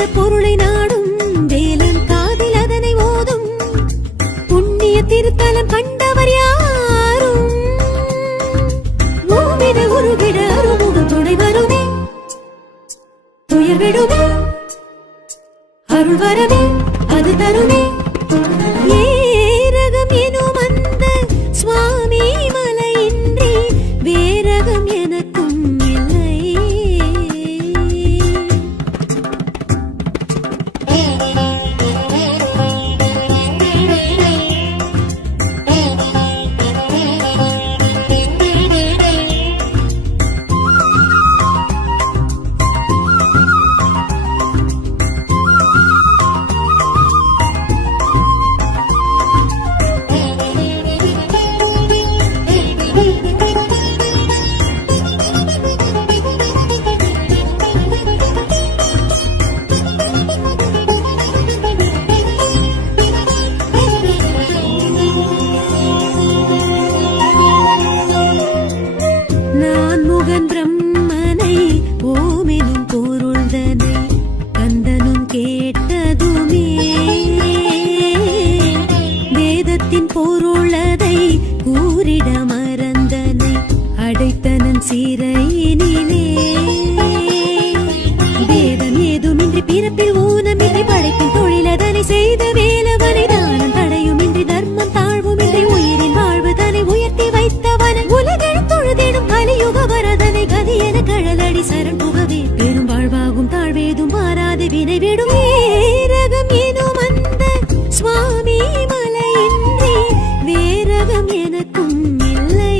வேத பொருளை நாடும் வேலன் காதில் அதனை ஓதும் புண்ணிய திருத்தலம் கண்டவர் யாரும் ஓவிட உருவிட அருமுகம் துணை வருமே துயர் விடுமே அருள் வரவே அது தருமே ஏரகம் எனும் அந்த சுவாமி மலையின்றி வேரகம் எனக்கும் இல்லை. பிரம்மனை ஓமெனும் பொருள்தனை கந்தனும் கேட்டதுமே வேதத்தின் பொருளதை கூறிட மறந்தனை அடைத்தனன் சிறையினிலே வேதம் ஏதுமின்றி பிறப்பில் ஊனமின்றி படைப்பின் தொழிலதனை செய்த வேலவனை தானம் தடையுமின்றி தர்மம் தாழ்வுமின்றி உயிரின் வாழ்வு தனை உயர்த்தி வைத்தவனை உலகெழும் தொழுதிடும் கலியுக வரதனை கதி என கழலடி சரண் புகவே பெரும் வாழ்வாகும் தாழ்வேதும் மாறாது வினை விடும் ஏரகம் எனும் அந்த சுவாமி மலையின்றி வேரகம் எனக்கும் இல்லை.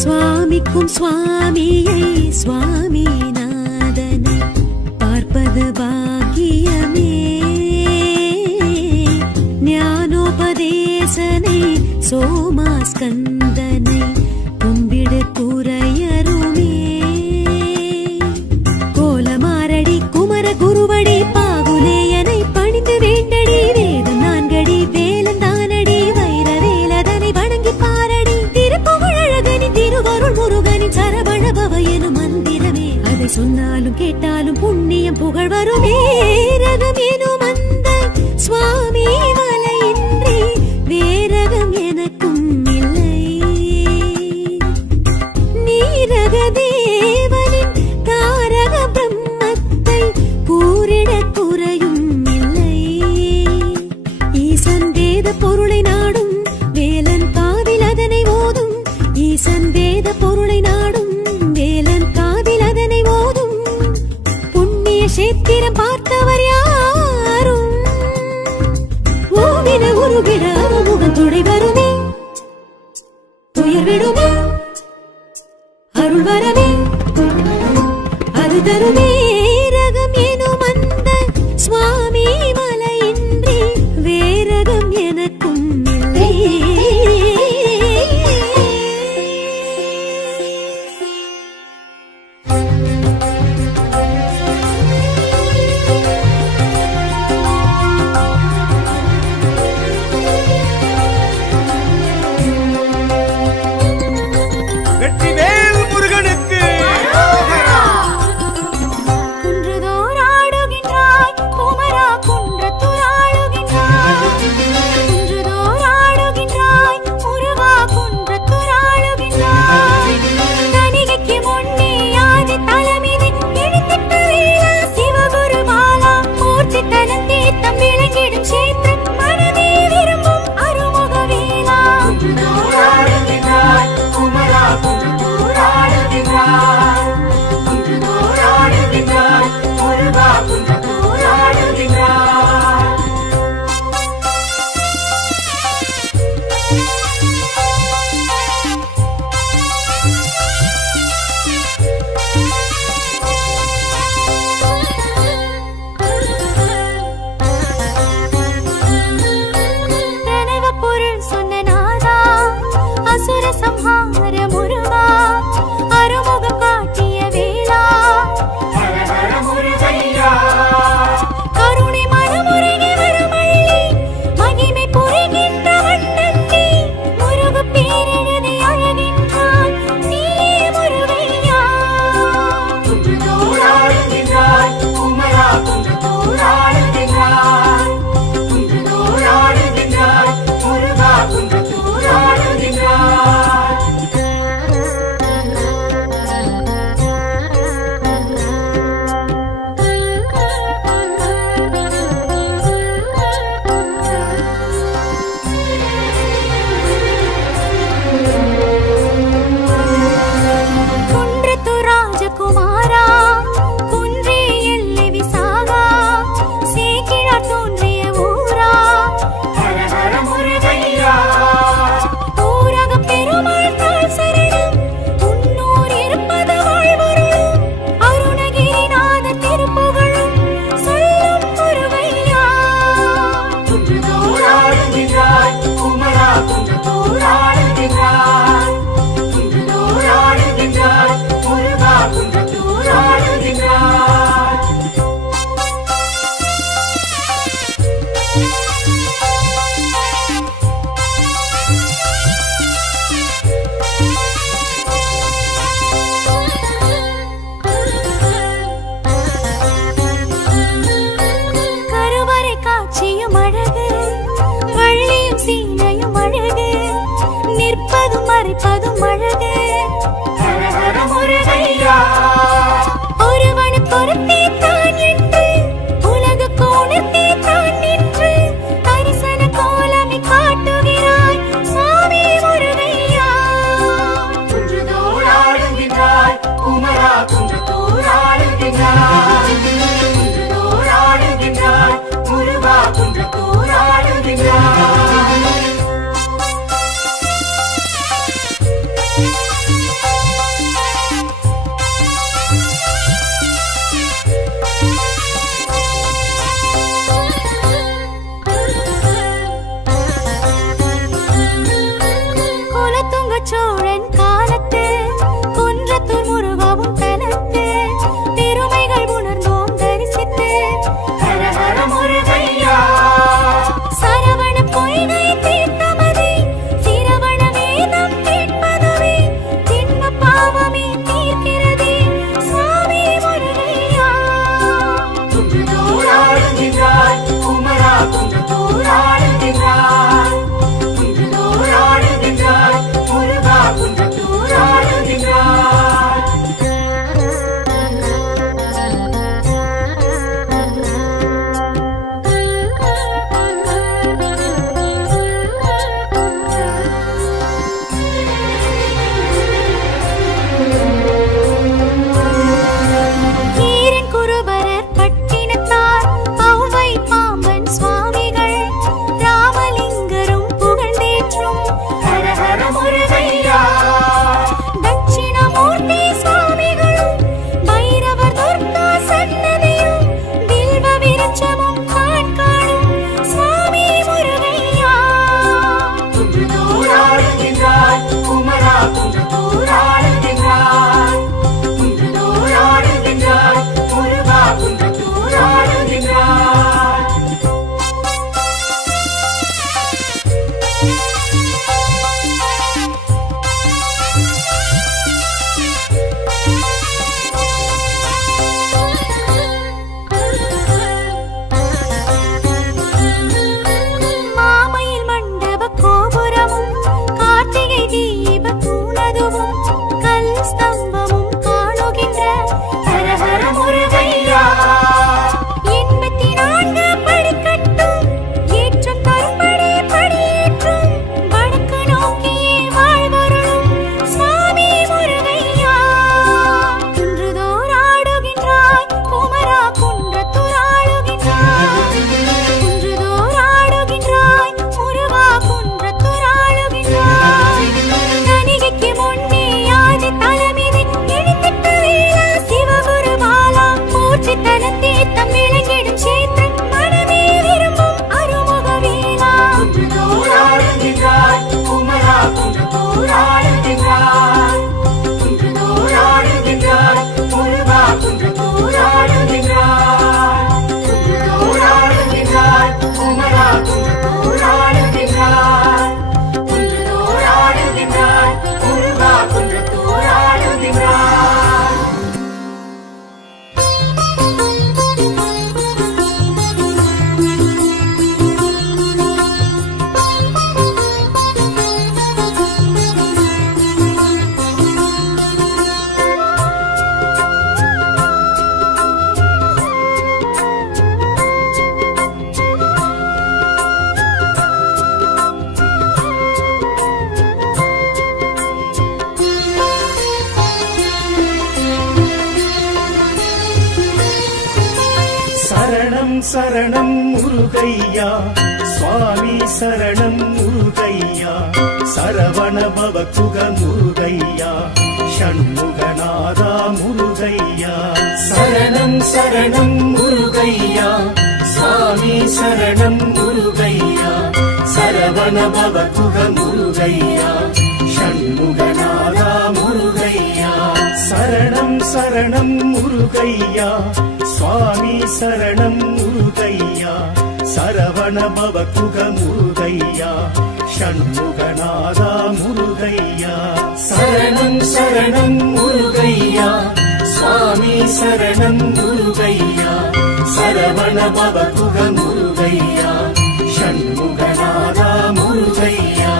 சுவாமிக்கும் சுவாமியை சுவாமிநாதனை பார்ப்பது பாக்கியமே ஞானோபதேசனை சோமாஸ்கந்தனை கும்பிடு குறையருமே கோலமாரடி குமர குருவடி பாகுலேயனை பணிந்து வேண்டடி வேதம் நான்கடி வேலந்தானடி வைர வேலதனை வணங்கி பாரடி திருப்புகழகனின் திருவருள் முருகனின் சரவணபவ எனும் மந்திரமே அதை சொன்னாலும் கேட்டாலும் புண்ணியம் புகழ் வருமே ரகம் எனும் அந்த சுவாமி மலையின்றி வேரகம் எனக்கும் இல்லை. நீரக தேவனின் தாரக பிரம்மத்தை கூறிட குறையும் இல்லை. ஈசன் வேத பொருளை நாடும் வேலன் காதில் அதனை ஓதும் ஈசன் வேத பொருளை நாடும் வேலன் காதில் அதனை ஓதும் புண்ணிய சேத்திரம் பார்த்தவர் யாரும் ஓவிட உருவிட அருமுகம் துணை வருமே துயர் விடுமே அருள் வரவே அது தருமே ரகம் எனும் அந்த சுவாமி மலையின்றி வேரகம் எனக்கும் இல்லை. அழைப்பதும் அழகு. ஹர ஹர முருகையா ஒருவனுக்கு ஒருத்தி தான் என்று உலகுக்கு உணர்த்தி தான் நின்று தரிசன கோலமை காட்டுகிறாய் சுவாமி முருகையா. குன்றத்தூர் ஆடுகின்றாய் குமரா குன்றத்தூர் ஆடுகின்றாய் குன்றத்தூர் ஆடுகின்றாய் முருகா குன்றத்தூர் ஆடுகின்றாய். குலத்துங்க சோழன் காலத்து குன்றத்தூர் முருகாவும் தனத்து பெருமைகள் உணர்ந்தோம் தரிசித்து. ஹர ஹர முருகையா சரவண பொய்கை தீர்த்தமதி சிரவண வேதம் கேட்பதுவே ஜென்ம பாவமே தீர்க்கிறதே சுவாமி முருகையா. குன்றத்தூர் ஆடுகின்றாய் குமரா குன்றத்தூர் ஆடுகின்றாய் குன்றத்தூர் ஆடுகின்றாய் முருகா குன்றத்தூர் ஆடுகின்றாய். ஈரன் குருபரர் பட்டினத்தார் ஔவை பாம்பன் சுவாமிகள் ராமலிங்கரும் புகழ்ந்தேற்றும் ஹர ஹர முருகையா தட்சிணமூர்த்தி சுவாமிகளும் பைரவர் துர்கா சன்னதியும் வில்வ விருட்சமும் காணும் சுவாமி முருகையா. குன்றத்தூர் ஆடுகின்றாய் குமரா குன்றத்தூர் ஆடுகின்றாய் குன்றத்தூர் ஆடுகின்றாய் முருகா குன்றத்தூர் ஆடுகின்றாய். மாமயில் மண்டப கோபுரமும் கார்த்திகை தீப தூணதுவும் கல் ஸ்தம்பமும் காணுகின்ற ஹர ஹர முருகையா 84 படிக்கட்டும் ஏற்றம் தரும்படி படியேற்றும் வடக்கு நோக்கியே வாழ்வருளும் சுவாமி முருகையா. குன்றுதோர் ஆடுகின்றாய் குமரா குன்றத்தூர் ஆடுகின்றாய் குன்றுதோர் ஆடுகின்றாய் முருகா குன்றத்தூர் ஆடுகின்றாய். தணிகைக்கு முன்னே ஆதி தலமிதை எழுத்திட்டு வேளா சிவகுரு பாலா மூர்த்தித்தனத்தே தம் விளங்கிடும் சேத்திரன் மனமே விரும்பும் அருமுக வேளா. குன்றத்தூர் ஆடுகின்றாய் குமரா குன்றத்தூர் ஆடுகின்றாய் குன்றத்தூர் ஆடுகின்றாய் முருகா குன்றத்தூர் ஆடுகின்றாய் குன்றத்தூர் ஆடுகின்றாய் குமரா குன்றத்தூர் ஆடுகின்றாய் குன்றத்தூர் ஆடுகின்றாய் முருகா குன்றத்தூர் ஆடுகின்றாய். சரணம் சரணம் முருகையா சுவாமி சரணம் முருகையா சரவண பவகுக முருகையா ஷண்முகநாதா முருகையா. சரணம் சரணம் முருகையா சுவாமி சரணம் முருகையா சரவண பவகுக முருகையா ஷண்முகநாதா முருகையா. சரணம் சரணம் முருகையா சுவாமி சரணம் முருகையா சரவண பவகுக முருகையா ஷண்முகநாதா முருகையா. சரணம் சரணம் முருகையா சுவாமி சரணம் முருகையா சரவண பவகுக முருகையா ஷண்முகநாதா முருகையா.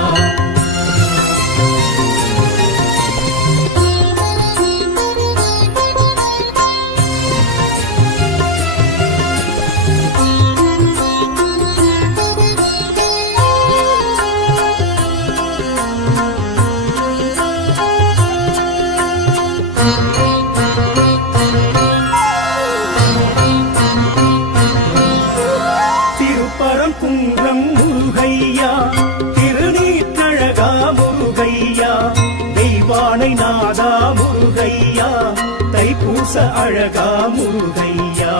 அழகா முருகையா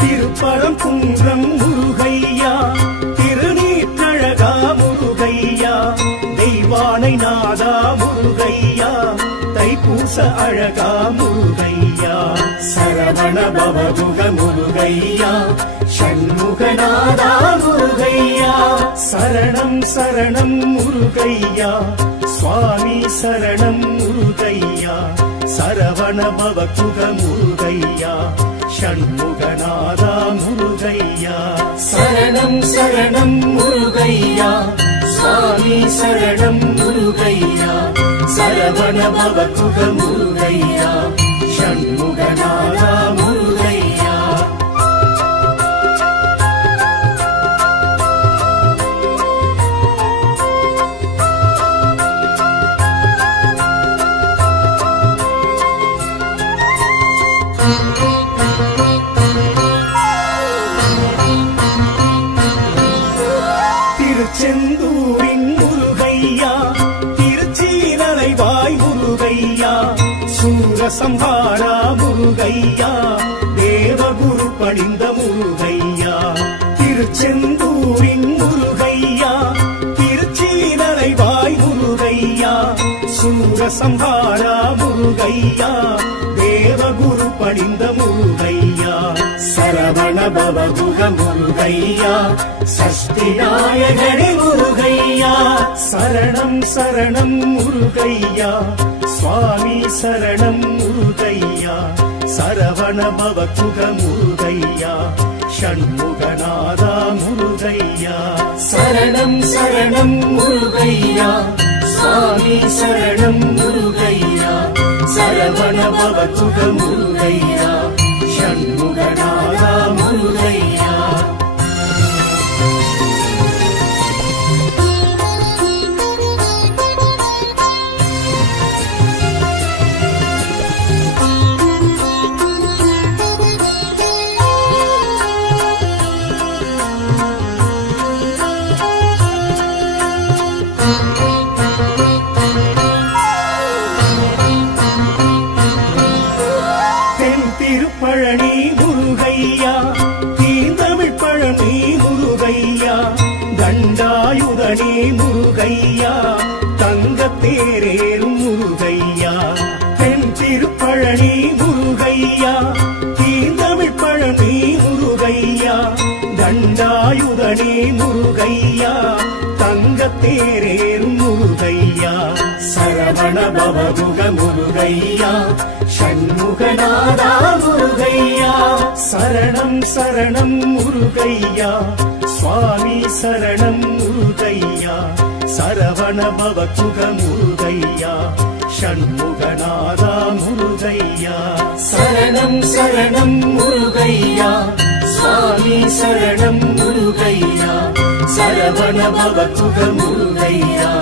திருப்பரங்குன்றம் முருகையா திருநீற்றழகா முருகையா தெய்வானை நாதா முருகையா தைப்பூச அழகா முருகையா சரவண பவகுக முருகையா ஷண்முகநாதா முருகையா சரணம் சரணம் முருகையா சுவாமி சரணம் முருகையா சரவண பவகுக முருகையா ஷண்முகநாதா முருகையா சரணம் சரணம் முருகையா சுவாமி சரணம் முருகையா சரவண பவகுக முருகையா ஷண்முகநாதா முருகையா திருச்செந்தூரின் முருகையா திருச்சீனலைவாய் முருகையா சூரசம்ஹாரா முருகையா தேவகுரு பணிந்த முருகையா திருச்செந்தூரின் முருகையா திருச்சீனலைவாய் முருகையா சூரசம்ஹாரா முருகையா தேவகுரு பணிந்த முருகையா சரவண பவகுக முருகையா சஷ்டி நாயகனே முருகையா சரணம் சரணம் முருகையா சுவாமி சரணம் முருகையா சரவண பவகுக முருகையா ஷண்முகநாதா முருகையா சரணம் சரணம் முருகையா சுவாமி சரணம் முருகையா சரவண பவகுக முருகையா ஷண்முகநாதா முருகையா பழனி முருகையா தீந்தமிழ் பழனி முருகையா தண்டாயுதனே முருகையா தங்கத்தேரேறும் முருகையா தென் திருப்பழனி முருகையா தீந்தமிழ் பழனி முருகையா தண்டாயுதனே முருகையா தங்கத்தேரேறும் முருகையா சரவண பவகுக முருகையா ஷண்முகநாதா முருகையா சரணம் சரணம் முருகையா சுவாமி சரணம் முருகையா சரவண பவகுக முருகையா ஷண்முகநாதா முருகையா சரணம் சரணம் முருகையா சுவாமி சரணம் முருகையா சரவண பவகுக முருகையா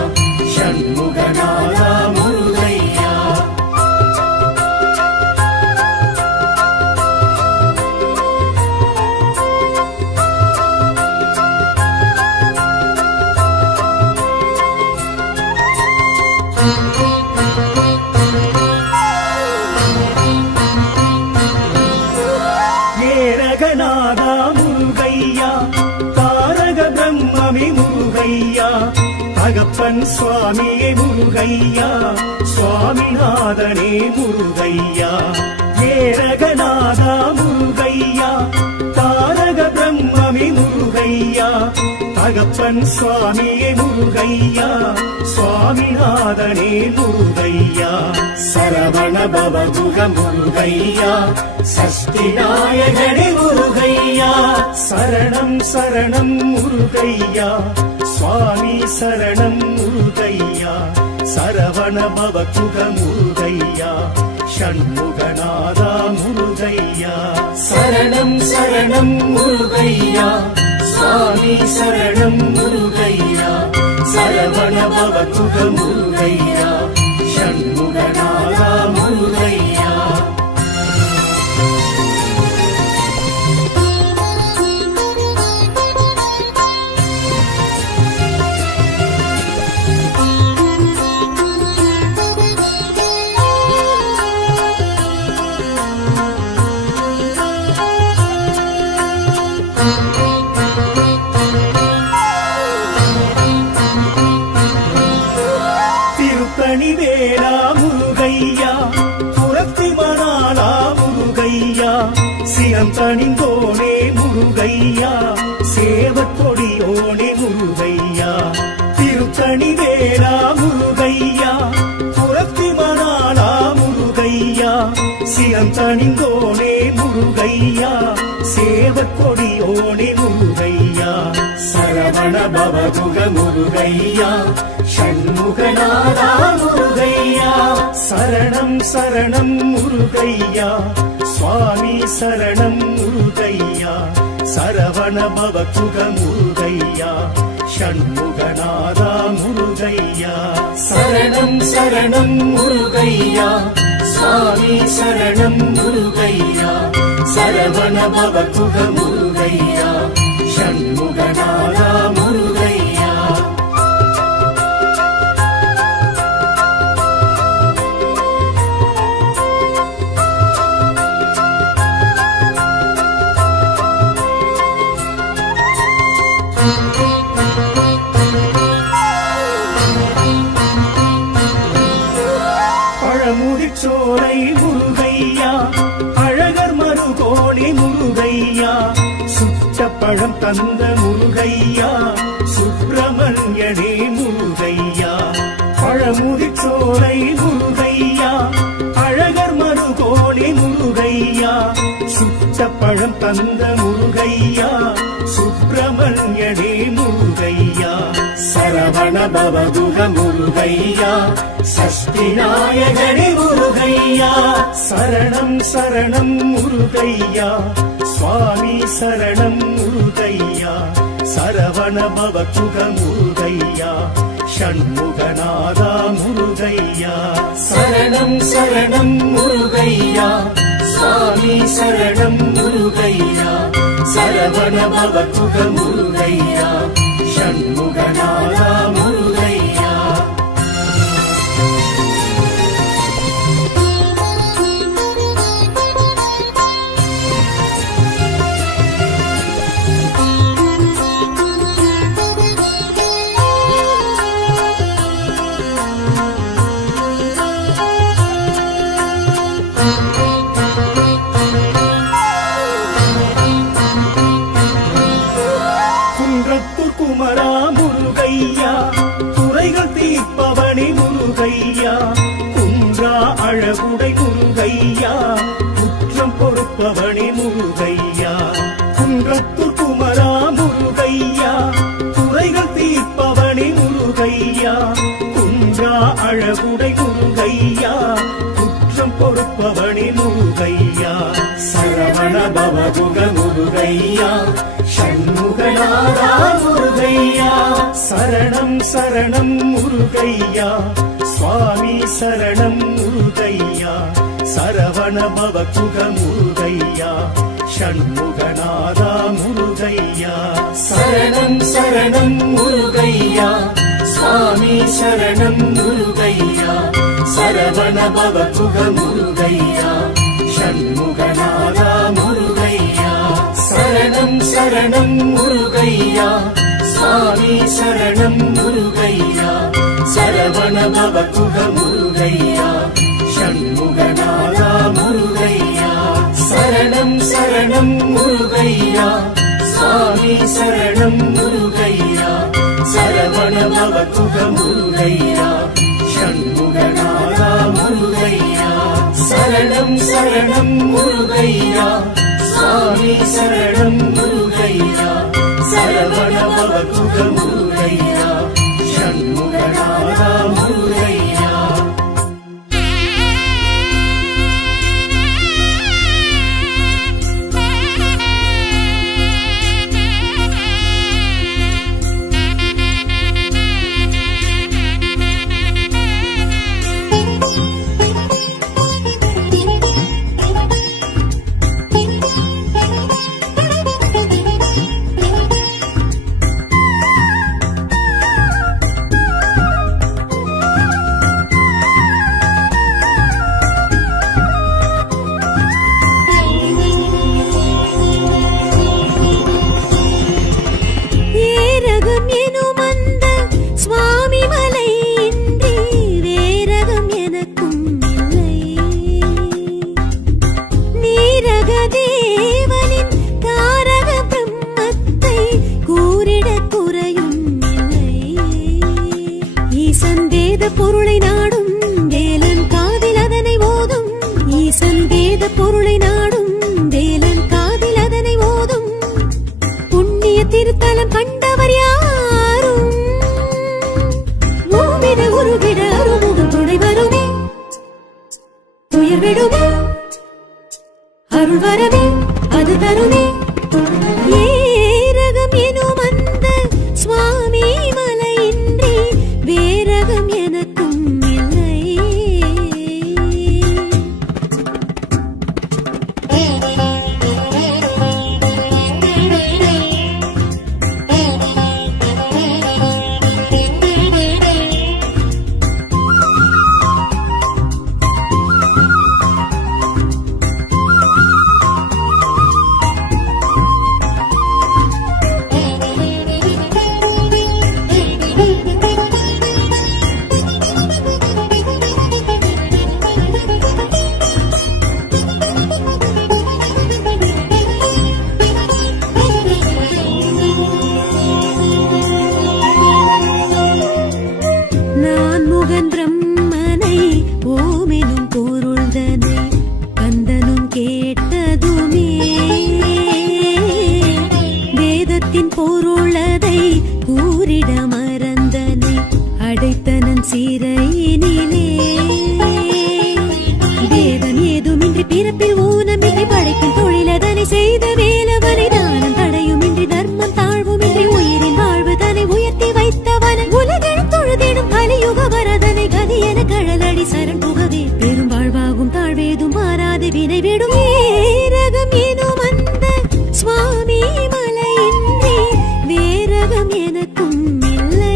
ஷண்முகநாதா முருகையா ஏரகநாதா முருகையா தாரக பிரம்மமே முருகையா தகப்பன் சுவாமியே முருகையா சுவாமிநாதனே முருகையா ஏரகநாதா முருகையா தாரக பிரம்மமே முருகையா தகப்பன் சுவாமியே முருகையா சுவாமிநாதனே முருகையா சரவண பவகுக முருகையா சஷ்டி நாயகனே முருகையா சரணம் சரணம் முருகையா சுவாமி சரணம் முருகையா சரவண பவகுக முருகையா ஷண்முகநாதா முருகையா சரணம் சரணம் முருகையா சுவாமி சரணம் முருகையா சரவண பவகுக முருகையா ஷண்முகநாதா முருகையா திருத்தணி வேளா முருகையா புறத்தி மணாலா முருகையா சிறந்தணிந்தோனே முருகையா சேவற்கொடியோனே முருகையா திருத்தணி வேளா முருகையா புறத்தி மணாலா முருகையா சிறந்தணிந்தோனே முருகையா சேவற்கொடியோனே முருகையா சரவண பவகுக முருகையா ஷண்முகநாதா முருகையா சரணம் சரணம் முருகையா சுவாமி சரணம் முருகையா சரவண பவகுக முருகையா ஷண்முகநாதா முருகையா சரணம் சரணம் முருகையா சுவாமி சரணம் முருகையா சரவண பவகுக முருகையா ஷண்முகநாதா முருகையா பழமுதிர்ச்சோலை முருகையா அழகர் மருகோணி முருகையா சுட்ட பழம் தந்த முருகையா சுப்பிரமணியனே முருகையா பழமுதிர்ச்சோலை முருகையா அழகர் மருகோணி முருகையா சுட்ட பழம் தந்த முருகையா சுப்பிரமணியனே முருகையா சரவண பவகுக முருகையா சஷ்டிநாயகனே முருகையா சரணம் சரணம் முருகையா சுவாமி சரணம் முருகையா சரவண பவகுக முருகையா ஷண்முகநாதா முருகையா சரணம் சரணம் முருகையா சுவாமி சரணம் முருகையா சரவண பவகுக முருகையா ஷண்முகநாதா முருகையா குன்றத்தூர் குமரா முருகையா குறைகள் தீர்ப்பவனே முருகையா குன்றா அழகுடை முருகையா குற்றம் பொறுப்பவனே முருகையா குன்றத்தூர் குமரா முருகையா குறைகள் தீர்ப்பவனே முருகையா குன்றா அழகுடை முருகையா குற்றம் பொறுப்பவனே முருகையா சரவண பவகுக முருகையா ஷண்முகநாதா முருகையா சரணம் சரணம் முருகையா சுவாமி சரணம் முருகையா சரவண பவகுக முருகையா ஷண்முகநாதா முருகையா சரணம் சரணம் முருகையா சுவாமி சரணம் முருகையா சரவண பவகுக முருகையா ஷண்முகநாதா முருகையா சரணம் சரணம் முருகையா சுவாமி சரணம் முருகையா சரவண பவகுக முருகையா ஷண்முகநாதா முருகையா சரணம் சரணம் முருகையா சுவாமி சரணம் முருகையா சரவண பவகுக முருகையா ஷண்முகநாதா முருகையா சரணம் சரணம் முருகையா சுவாமி சரணம் முருகையா சரவண பவகுக முருகையா ஷண்முகநாதா முருகையா விடுமே அருள் வரவே அது தருமே ஏரகம் எனும் அந்த சுவாமி மலையின்றி வேரகம் எனக்கும் இல்லை. நான்முகன் பிரம்மனை ஓமெனும் பொருள்தனை கந்தனும் கேட்டதுமே வேதத்தின் பொருளதை கூறிட மறந்தனை அடைத்தனன் சிறையினிலே வேதம் ஏதுமின்றி பிறப்பில் ஊனமின்றி படைப்பில் தொழிலதனை செய்த வேலவனை தானம் தடையுமின்றி தர்மம் தாழ்வுமின்றி உயிரின் வாழ்வு தனை உயர்த்தி வைத்தவன் உலகில் தொழுதிடும் கலியுக வரதனை கதி என கழலடி சரண் புகவே பெரும் வாழ்வாகும் தாழ்வேதும் மாறாது வினை விடும் ஏரகம் எனும் அந்த சுவாமி மலையின்றி வேரகம் எனக்கும் இல்லை.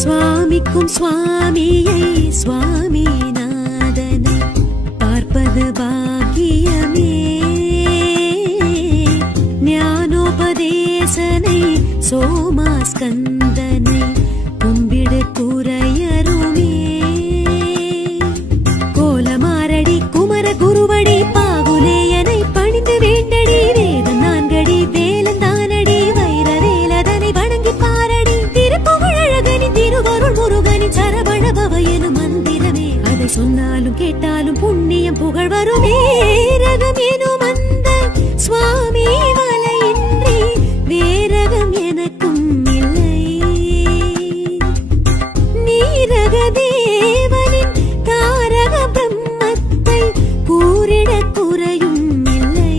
சுவாமிக்கும் சுவாமியை சுவாமிநாதனை பார்ப்பது பாக்கியமே ஞானோபதேசனை சோமாஸ்கந்தனை கும்பிடு குறையருமே கோலமாரடி குமர குருவடி பாகுலேயனை பணிந்து வேண்டடி வேதம் நான்கடி வேலந்தானடி வைர வேலதனை வணங்கி பாரடி திருப்புகழகனின் திருவருள் முருகனின் சரவண பவ எனும் மந்திரமே அதை சொன்னாலும் கேட்டாலும் புண்ணியம் புகழ் வருமே ரகம் எனும் அந்த சுவாமி மலையின்றி வேரகம் எனக்கும் இல்லை. நீரக தேவனின் தாரக பிரம்மத்தை கூறிட குறையும் இல்லை.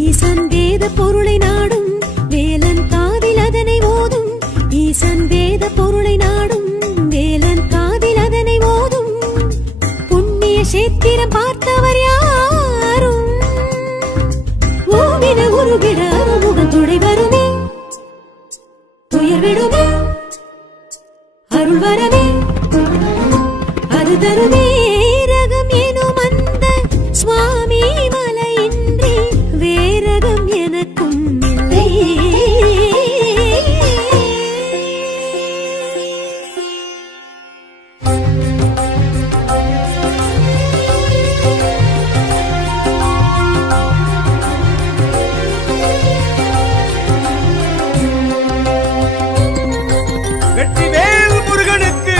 ஈசன் வேத பொருளை நாடும் வேலன் காதில் அதனை ஓதும் ஈசன் வேத பொருளை நாடும் வேலன் காதில் அதனை ஓதும் புண்ணிய சேத்திரம் பார்த்தவர் யாரும் ஓவின உருகிட அருமுகன் துணை வருமே துயர் விடுமே அருள் வரவே அது தருமே ரகம் எனும் அந்த சுவாமி மலையின்றி வேரகம் எனக்கும் இல்லை. வெற்றிவேல் முருகனுக்கு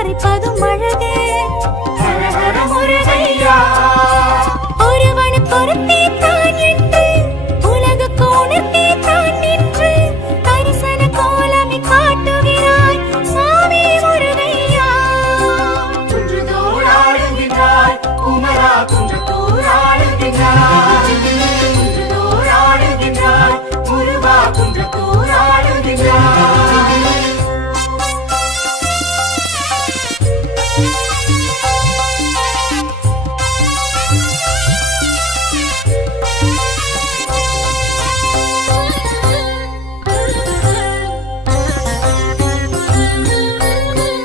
பறிப்பதும் அழகு. ஹர ஹர முருகையா ஒருவனுக்கு ஒருத்தி தான் என்று உலகுக்கு உணர்த்தி தான் நின்று தரிசன கோலமி காட்டுகிறாய் சுவாமி முருகையா. குன்றுதோறாடுகின்றாய் குமரா குன்றத்தூராடுகின்றாய். குன்றுதோறாடுகின்றாய் முருகா குன்றத்தூராடுகின்றாய்.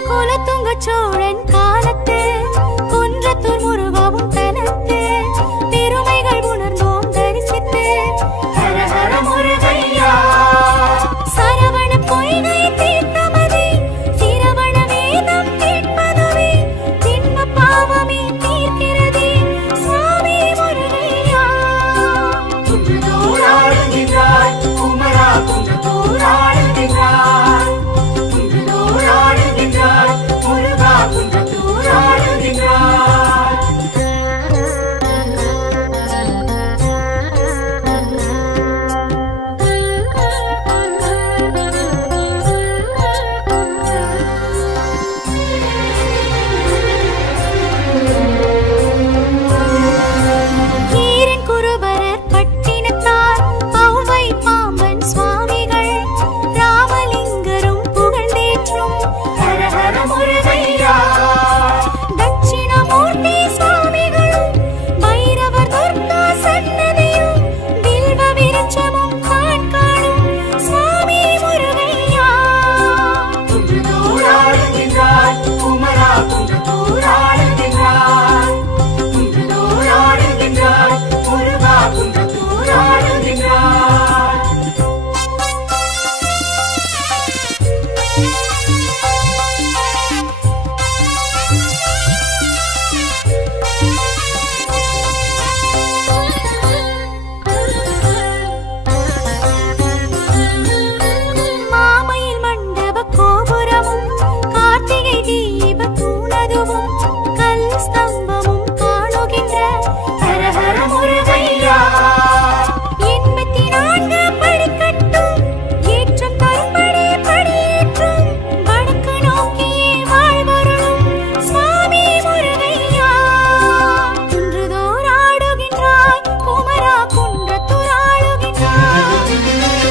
குலத்துங்க சோழன் காலத்து குன்றத்தூர் முருகாவும் தனத்து பெருமைகள் உணர்ந்தோம் தரிசித்து. ஹர ஹர முருகையா சரவண பொய்கை தீர்த்தமதி சிரவண வேதம் கேட்பதுவே ஜென்ம பாவமே தீர்க்கிறதே சுவாமி முருகையா. குன்றுதோறாடுகின்றாய் குமரா குன்றத்தூராடுகின்றாய். குன்றுதோறாடுகின்றாய் முருகா குன்றத்தூராடுகின்றாய். ஈரன் குருபரர் பட்டினத்தார் ஔவை பாம்பன் சுவாமிகள் ராமலிங்கரும் புகழ்ந்தேற்றும் ஹர ஹர முருகையா தட்சிணமூர்த்தி சுவாமிகளும் பைரவர் துர்கா சன்னதியும் வில்வ விருட்சமும் தான் காணும் சுவாமி முருகையா. குன்றுதோறாடுகின்றாய் குமரா குன்றத்தூராடுகின்றாய். குன்றுதோறாடுகின்றாய் முருகா குன்றத்தூராடுகின்றாய். மாமயில் மண்டப கோபுரமும் கார்த்திகை தீப தூணதுவும் கல் ஸ்தம்பமும் காணுகின்ற ஹர ஹர முருகையா 84 படிக்கட்டும் ஏற்றம் தரும்படி படியேற்றும் வடக்கு நோக்கியே வாழ்வருளும் சுவாமி முருகையா. குன்றுதோறாடுகின்றாய் குமரா குன்றத்தூராடுகின்றாய்.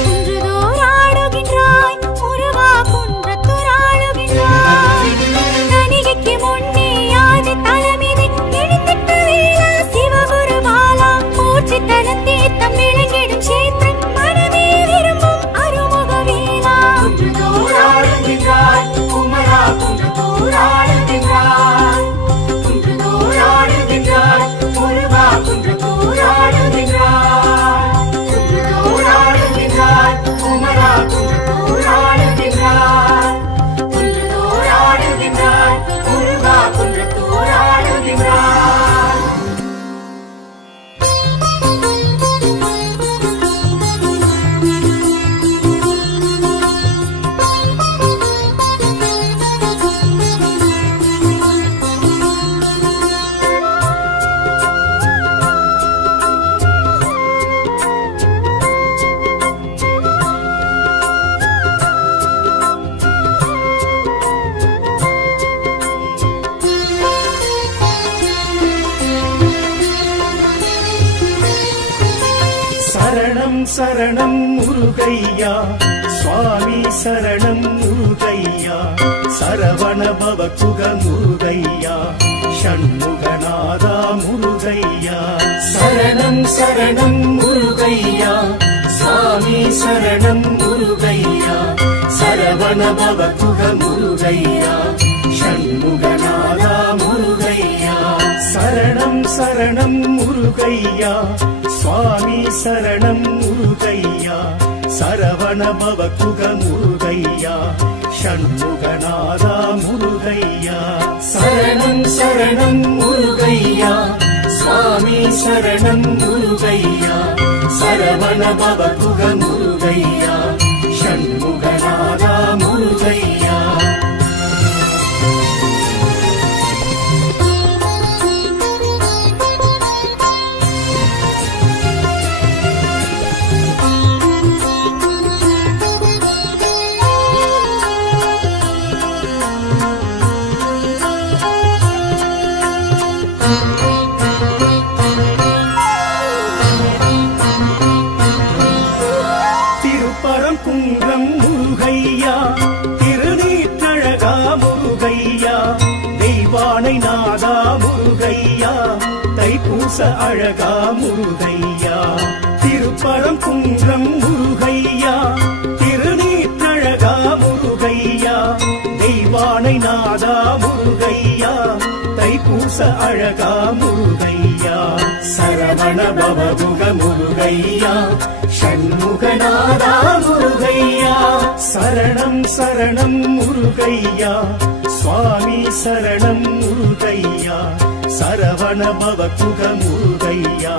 குன்றுதோறாடுகின்றாய் முருகா குன்றத்தூராடுகின்றாய். கணிகைக்கு முன்னே ஆதி தலைமிதி எழுந்திட்ட வேளா சிவகுரு பாலா மூர்த்தி தனத்தே தம் விளங்கிடும் சேத்திரம் மனமே விரும்பும் அருமுக வேளா. குன்றுதோறாடுகின்றாய் குமரா குன்றத்தூராடுகின்றாய். குன்றுதோறாடுகின்றாய் முருகா குன்றத்தூராடுகின்றாய். குன்றுதோறாடுகின்றாய் குமரா குன்றத்தூராடுகின்றாய். குன்றுதோறாடுகின்றாய் முருகா குன்றத்தூராடுகின்றாய். சரணம் சரணம் முருகையா சுவாமி சரணம் முருகையா சரவண பவகுக முருகையா ஷண்முகநாதா முருகையா. சரணம் சரணம் முருகையா சுவாமி சரணம் முருகையா சரவண பவகுக முருகையா ஷண்முகநாதா முருகையா. சரணம் சரணம் முருகையா சுவாமி சரணம் முருகையா சரவண பவகுக முருகையா ஷண்முகநாதா முருகையா. சரணம் சரணம் முருகையா சுவாமி சரணம் முருகையா சரவண பவகுக முருகையா ஷண்முகநாதா முருகையா. தெய்வானை நாதா முருகையா தைப்பூச அழகா முருகையா திருப்பரம் குன்றம் முருகையா திருநீற்றழகா முருகையா தெய்வானை நாதா முருகையா தைப்பூச அழகா முருகையா சரவண பவமுக முருகையா ஷண்முகநாதா முருகையா சரணம் சரணம் முருகையா சுவாமி சரணம் முருகையா சரவண பவகுக முருகையா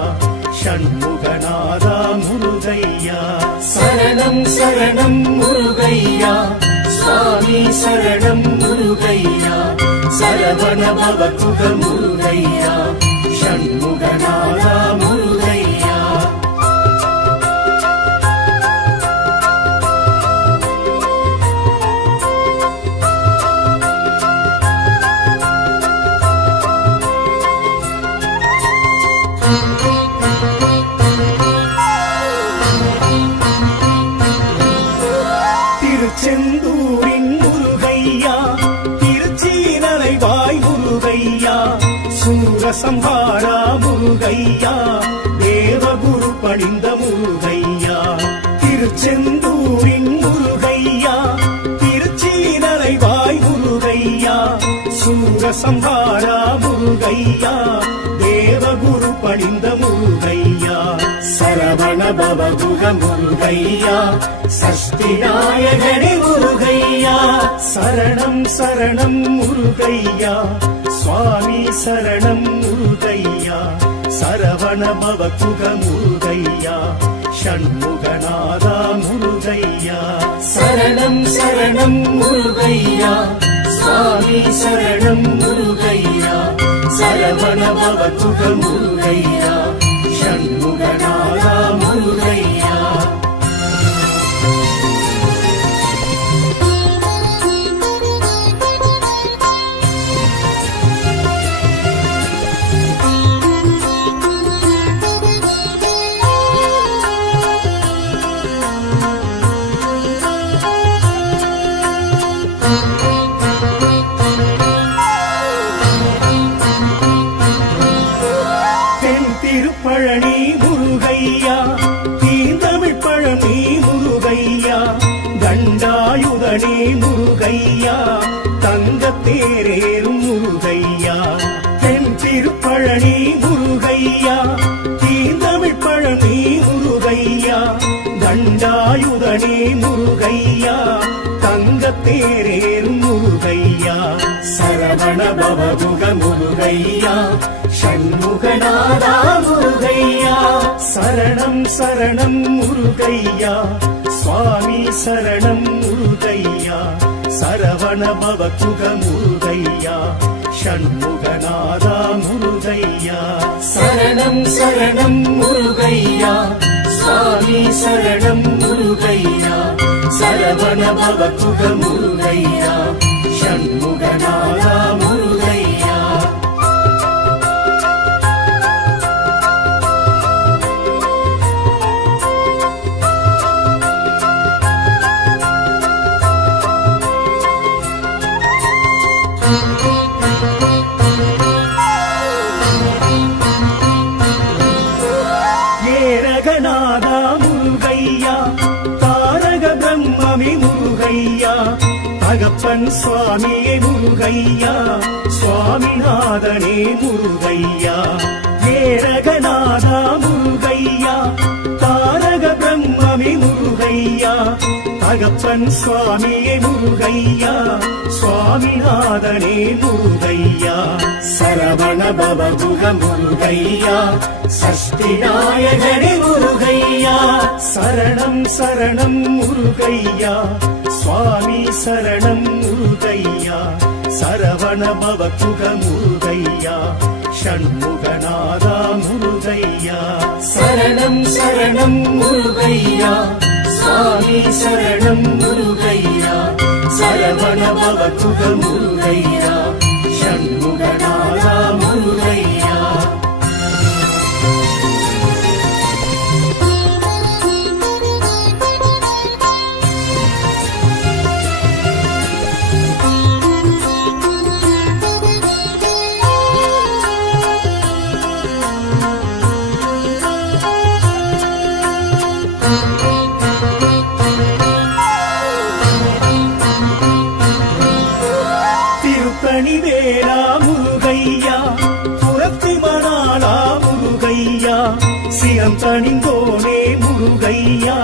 ஷண்முகநாதா முருகையா சரணம் சரணம் முருகையா சுவாமி சரணம் முருகையா சரவண பவகுக முருகையா ஷண்முகநாதா முருகையா திருச்செந்தூரின் முருகையா திருச்சீனலைவாய் முருகையா சூரசம்ஹாரா முருகையா தேவகுரு பணிந்த முருகையா திருச்செந்தூரின் முருகையா திருச்சீனலைவாய் முருகையா சூரசம்ஹாரா முருகையா தேவகுரு பணிந்த முருகையா சரவண பவகுக முருகையா சஷ்டி நாயகனே முருகையா சரணம் சரணம் முருகையா சுவாமி சரணம் முருகையா சரவண பவகுக முருகையா ஷண்முகநாதா முருகையா சரணம் சரணம் முருகையா சுவாமி சரணம் முருகையா சரவண பவகுக முருகையா ஷண்முகநாதா முருகையா திருப்பழனி முருகையா தீந்தமிழ் பழனி முருகையா தண்டாயுதனே முருகையா தங்கத்தேரேறும் முருகையா தென் திருப்பழனி முருகையா தீந்தமிழ் பழனி முருகையா தண்டாயுதனே முருகையா தங்கத்தேரேறும் முருகையா சரவண பவகுக முருகையா ஷண்முகநாதா முருகையா சரணம் சரணம் முருகையா சுவாமி சரணம் முருகையா சரவண பவகுக முருகையா ஷண்முகநாதா முருகையா சரணம் சரணம் முருகையா சுவாமி சரணம் முருகையா சரவண பவகுக முருகையா ஷண்முகநாதா முருகையா ஏரகநாதா முருகையா தாரக பிரம்மமி முருகையா தகப்பன் சுவாமியே முருகையா சுவாமிநாதனே முருகையா ஏரகநாதா முருகையா தாரக பிரம்மமி முருகையா தகப்பன் சுவாமியே முருகையா சுவாமிநாதனே முருகையா சரவண பவகுக முருகையா சஷ்டி நாயகனே முருகையா சரணம் சரணம் முருகையா சுவாமி சரணம் முருகையா சரவண பவகுக முருகையா ஷண்முகநாதா முருகையா சரணம் சரணம் முருகையா சுவாமி சரணம் முருகையா சரவண பவகுக முருகையா ஷண்முகநாதா முருகையா வேலா முருகையா புறத்தி மணாளா முருகையா சிரம் தணிந்தோனே முருகையா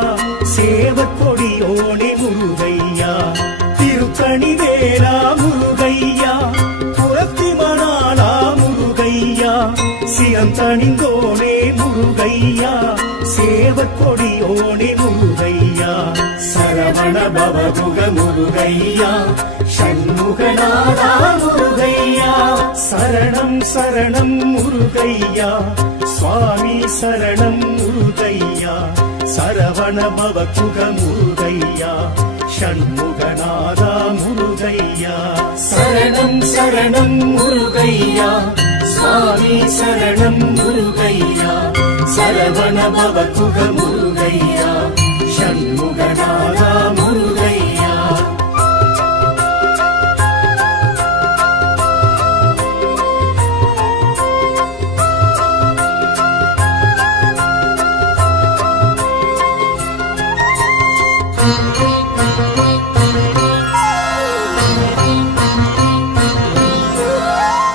சேவற்கொடியோனே முருகையா திருத்தணி வேலா முருகையா புறத்தி மணாளா முருகையா சிரம் தணிந்தோனே முருகையா சேவற்கொடியோனே முருகையா சரவண பவமுக முருகையா ஷண்முகநாதா முருகையா சரணம் சரணம் முருகையா சுவாமி சரணம் முருகையா சரவண பவமுக முருகையா ஷண்முகநாதா முருகையா சரணம் சரணம் முருகையா சுவாமி சரணம் முருகையா சரவண பவமுக முருகையா ஷண்முகநாதா முருகையா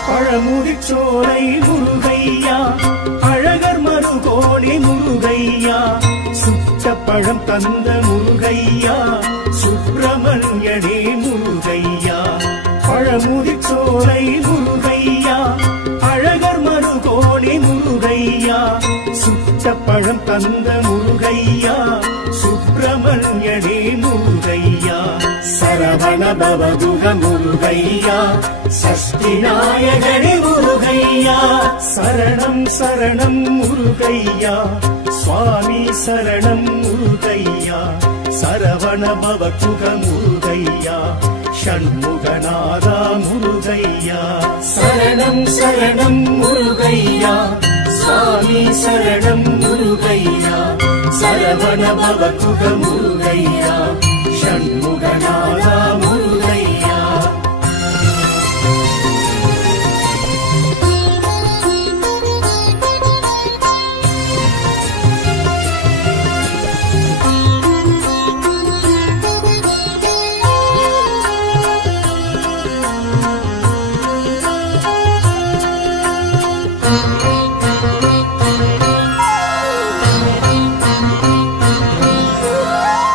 பழமுதிர்ச்சோலை முருகையா அழகர் மருகோணி முருகையா சுட்ட பழம் தந்த முருகையா சுப்பிரமணியனே முருகையா பழமுதிர்ச்சோலை முருகையா அழகர் மருகோணி முருகையா சுட்ட பழம் தந்த முருகையா சுப்பிரமணியனே முருகையா சரவண பவமுக முருகையா சஷ்டி நாயகனே முருகையா சரணம் சரணம் முருகையா சுவாமி சரணம் முருகையா சரவண பவமுக முருகையா ஷண்முகநாதா முருகையா சரணம் சரணம் முருகையா சுவாமி சரணம் முருகையா சரவண பவமுக முருகையா ஷண்முகநாதா முருகையா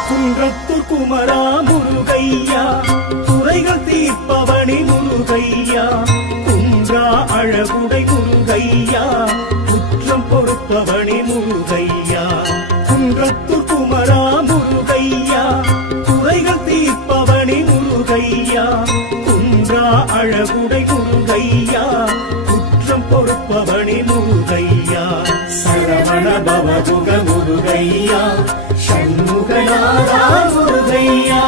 குன்றத்தூர் குமரா முருகையா துறைகள் தீர்ப்பவனி முருகையா குன்றா அழகுடை முருகையா குற்றம் பொறுப்பவனி முருகையா குன்றத்தூர் குமரா முருகையா துறைகள் தீர்ப்பவனி முருகையா குன்றா அழகுடை முருகையா குற்றம் பொறுப்பவனி முருகையா சரவண பவமுக முருகையா ஷண்முகநாதா முருகையா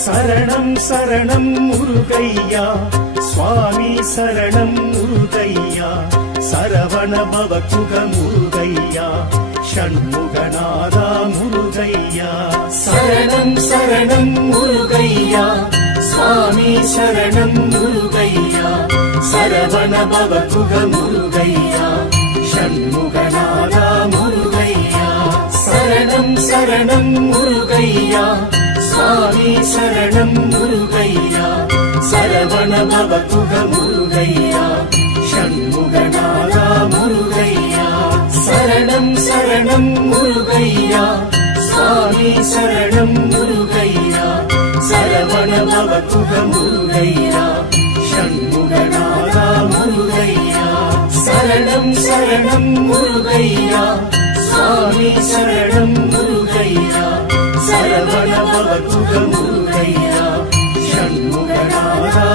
சரணம் சரணம் முருகையா சுவாமி சரணம் முருகையா சரவண பவமுக முருகையா ஷண்முகநாதா முருகையா சரணம் சரணம் முருகையா சுவாமி சரணம் முருகையா சரவண பவமுக முருகையா ஷண்முகநாதா முருகையா சரணம் சரணம் முருகையா சுவாமி சரணம் முருகையா சரவண பவமுக முருகையா ஷண்முகநாதா முருகையா சரணம் சரணம் முருகையா சுவாமி சரணம் முருகையா சரவண பவமுக முருகையா ஷண்முகநாதா முருகையா சரணம் சரணம் முருகையா சுவாமி சரணம் முருகையா சரவண பவமுக முருகையா ஷண்முகநாதா